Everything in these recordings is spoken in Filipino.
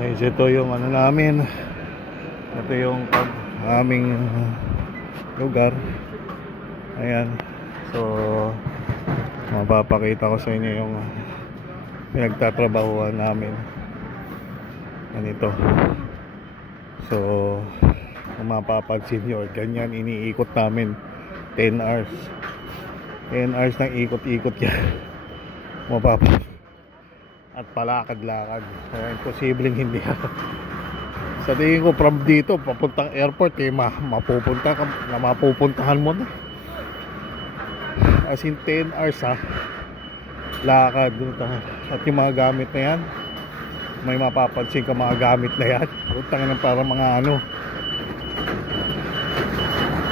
Ay, ito yung ano namin. Ito yung aming lugar. Ayan. So, mapapakita ko sa inyo yung pinagtatrabahuan namin. Ganito. So, kung mapapansin nyo, ganyan iniikot namin 10 hours. 10 hours ng ikot-ikot yan. Mapapansin. At palakad-lakad. Kaya imposibleng hindi. Sa tingin ko from dito papuntang airport mapupuntahan mo na. As in 10 hours lakad. At yung mga gamit na yan, may mapapansin ka mga gamit na yan. Utang na para mga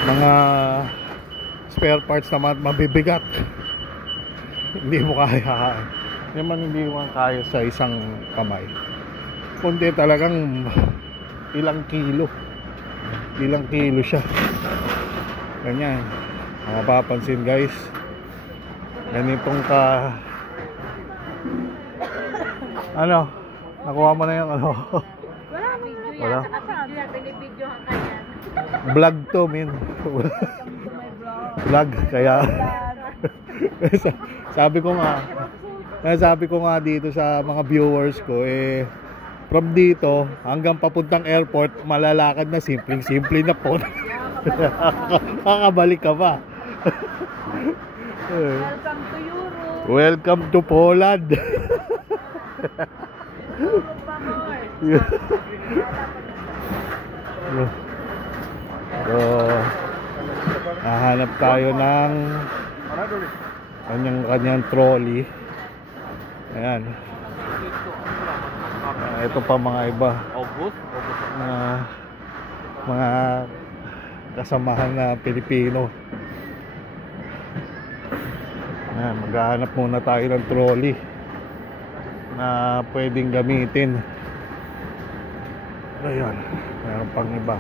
mga spare parts naman mabibigat. Hindi mo kaya. Hindi mo kaya sa isang kamay. Kundi talagang ilang kilo siya. Ganyan. Mapapansin guys. Ganitong nakuha mo na yung wala. Vlog to min. Vlog kaya sabi ko nga dito sa mga viewers ko from dito hanggang papuntang airport malalakad na simpleng-simple na po. Kakabalik ka pa. Welcome to Europe. Welcome to Poland. So, hahanap tayo ng kanyang trolley. Ayan. Ito pa mga iba. Mga kasamahan na Pilipino. Ayan, maghahanap muna tayo ng trolley na pwedeng gamitin. Ayan, mayroon pang iba.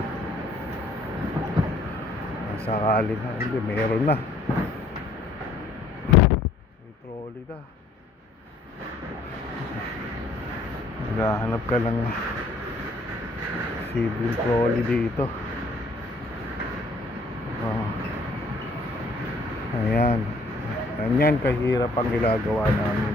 Sakali na, hindi, meron na. May trolley na. Maghahanap ka ng sibling trolley dito. Ayan. Ganyan kahirap ang ginagawa namin.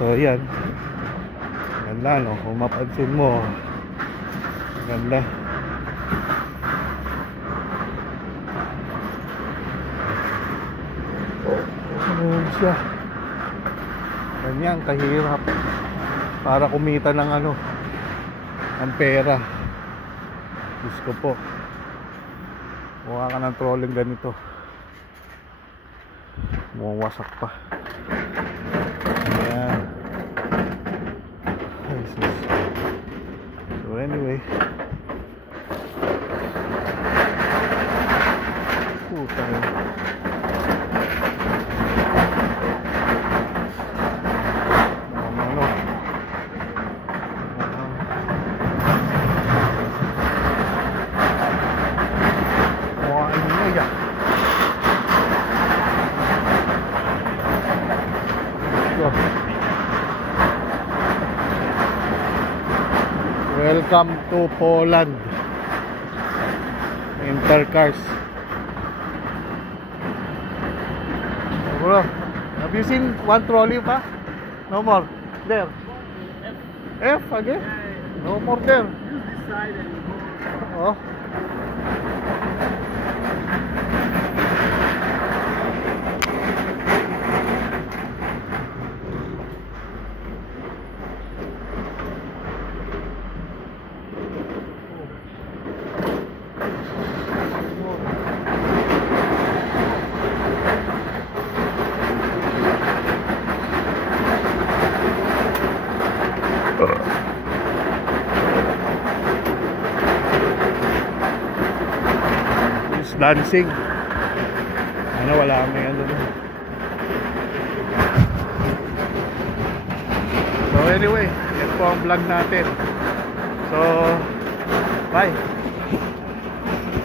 So yan. Ganda no, kung mapansin mo. Ganda. Ayan siya. Ganyan kahirap para kumita ng ng pera. Diyos ko po. Mukha ka ng trolling ganito. Muwasak pa. Ayan. So anyway, puta yun. Welcome to Poland. Intercars. Bro, have you seen one trolley pa? No more. There. F again? No more there. Use this side and you go. Oh. It's dancing. Ano, wala kami ano dun. So anyway, yan po ang vlog natin. So bye.